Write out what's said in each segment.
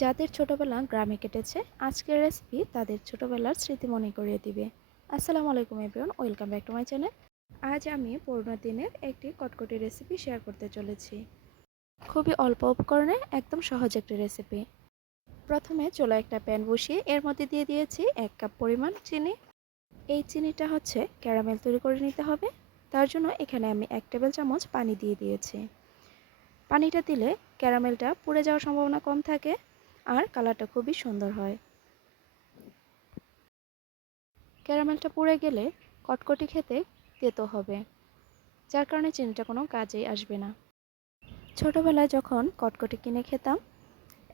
যাদের ছোটবেলা গ্রামে কেটেছে, আজকের রেসিপি তাদের ছোটবেলার স্মৃতি মনে করিয়ে দিবে। আসসালামু আলাইকুম everyone welcome back to my channel আজ আমি পুরোনো দিনের একটি কটকটি রেসিপি শেয়ার করতে চলেছি। খুবই অল্প উপকরণে একদম সহজ একটি রেসিপি প্রথমে চলো একটা প্যান বসিয়ে এর মধ্যে দিয়ে দিয়েছি এক কাপ পরিমাণ চিনি। এই চিনিটা হচ্ছে ক্যারামেল তৈরি করে নিতে হবে। তার জন্য এখানে আমি এক টেবিল চামচ পানি দিয়ে দিয়েছি। পানিটা দিলে ক্যারামেলটা পুড়ে যাওয়ার সম্ভাবনা কম থাকে। আর কালারটা খুবই সুন্দর হয়। ক্যারামেলটা পুড়ে গেলে কটকটি খেতে তেতো হবে, যার কারণে চিনিটা কোনো কাজেই আসবে না। ছোটোবেলায় যখন কটকটি কিনে খেতাম,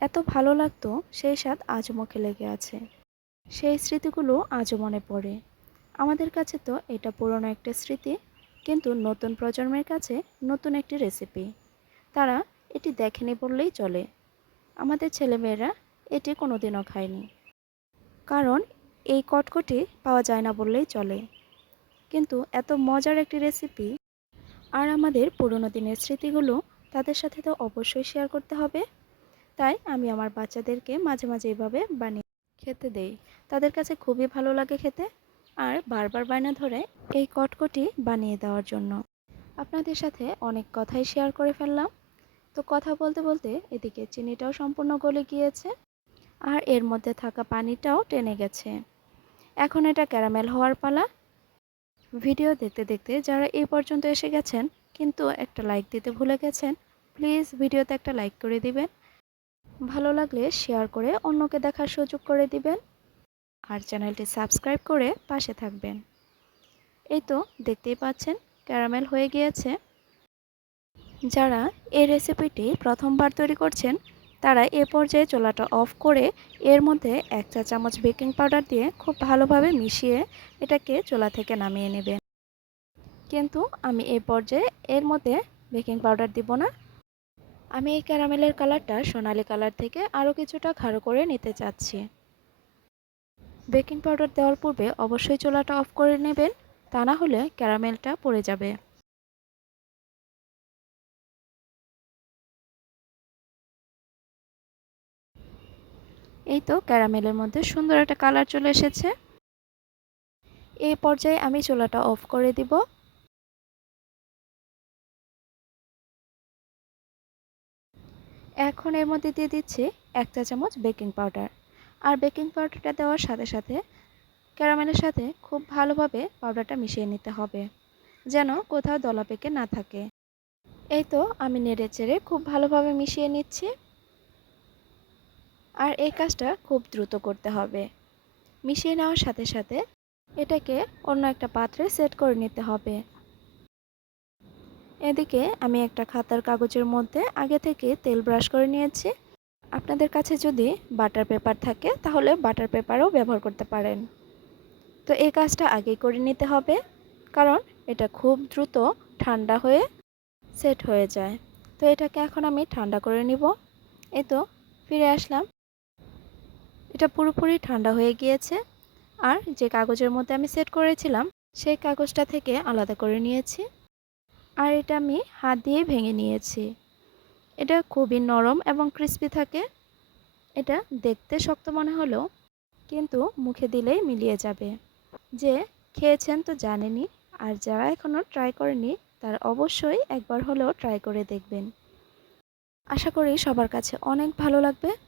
এত ভালো লাগতো সেই স্বাদ আজও মুখে লেগে আছে। সেই স্মৃতিগুলো আজও মনে পড়ে। আমাদের কাছে তো এটা পুরনো একটা স্মৃতি, কিন্তু নতুন প্রজন্মের কাছে নতুন একটি রেসিপি তারা এটি দেখেনি বললেই চলে। আমাদের ছেলেমেয়েরা এটি কোনোদিনও খায়নি। কারণ এই কটকটি পাওয়া যায় না বললেই চলে। কিন্তু এত মজার একটি রেসিপি আর আমাদের পুরনো দিনের স্মৃতিগুলো তাদের সাথে তো অবশ্যই শেয়ার করতে হবে। তাই আমি আমার বাচ্চাদেরকে মাঝে মাঝে এইভাবে বানিয়ে খেতে দেই। তাদের কাছে খুবই ভালো লাগে খেতে আর বারবার বায়না ধরে এই কটকটি বানিয়ে দেওয়ার জন্য। আপনাদের সাথে অনেক কথাই শেয়ার করে ফেললাম। তো কথা বলতে বলতে এদিকে চিনিটাও সম্পূর্ণ গলে গিয়েছে আর এর মধ্যে থাকা পানিটাও টেনে গেছে। এখন এটা ক্যারামেল হওয়ার পালা। ভিডিও দেখতে দেখতে যারা এই পর্যন্ত এসে গেছেন, কিন্তু একটা লাইক দিতে ভুলে গেছেন, প্লিজ ভিডিওতে একটা লাইক করে দিবেন। ভালো লাগলে শেয়ার করে অন্যকে দেখার সুযোগ করে দিবেন। আর চ্যানেলটি সাবস্ক্রাইব করে পাশে থাকবেন। এই তো দেখতেই পাচ্ছেন, ক্যারামেল হয়ে গিয়েছে। যারা এই রেসিপিটি প্রথমবার তৈরি করছেন, তারা এ পর্যায়ে চোলাটা অফ করে এর মধ্যে এক চা চামচ বেকিং পাউডার দিয়ে খুব ভালোভাবে মিশিয়ে এটাকে চোলা থেকে নামিয়ে নেবেন। কিন্তু আমি এ পর্যায়ে এর মধ্যে বেকিং পাউডার দিব না। আমি এই ক্যারামেলের কালারটা সোনালি কালার থেকে আরও কিছুটা গাঢ় করে নিতে চাচ্ছি। বেকিং পাউডার দেওয়ার পূর্বে অবশ্যই চোলাটা অফ করে নেবেন, তা না হলে ক্যারামেলটা পড়ে যাবে। এই তো ক্যারামেলের মধ্যে সুন্দর একটা কালার চলে এসেছে। এই পর্যায়ে আমি চুলাটা অফ করে দিব। এখন এর মধ্যে দিয়ে দিচ্ছি এক চা চামচ বেকিং পাউডার। আর বেকিং পাউডারটা দেওয়ার সাথে সাথে ক্যারামেলের সাথে খুব ভালোভাবে পাউডারটা মিশিয়ে নিতে হবে, যেন কোথাও দলা পেকে না থাকে। এই তো আমি নেড়ে চেড়ে খুব ভালোভাবে মিশিয়ে নিচ্ছি। আর এই কাজটা খুব দ্রুত করতে হবে। মিশিয়ে নেওয়ার সাথে সাথে এটাকে অন্য একটা পাত্রে সেট করে নিতে হবে। এদিকে আমি একটা খাতার কাগজের মধ্যে আগে থেকে তেল ব্রাশ করে নিয়েছি। আপনাদের কাছে যদি বাটার পেপার থাকে, তাহলে বাটার পেপারও ব্যবহার করতে পারেন। তো এই কাজটা আগেই করে নিতে হবে, কারণ এটা খুব দ্রুত ঠান্ডা হয়ে সেট হয়ে যায়। তো এটাকে এখন আমি ঠান্ডা করে নিব। এই তো ফিরে আসলাম এটা পুরোপুরি ঠান্ডা হয়ে গিয়েছে। আর যে কাগজের মধ্যে আমি সেট করেছিলাম, সেই কাগজটা থেকে আলাদা করে নিয়েছি। আর এটা আমি হাত দিয়ে ভেঙে নিয়েছি। এটা খুবই নরম এবং ক্রিস্পি থাকে। এটা দেখতে শক্ত মনে হলেও কিন্তু মুখে দিলেই মিলিয়ে যাবে। যে খেয়েছেন তো জানেনি আর যারা এখনও ট্রাই করেনি, তারা অবশ্যই একবার হলেও ট্রাই করে দেখবেন। আশা করি সবার কাছে অনেক ভালো লাগবে।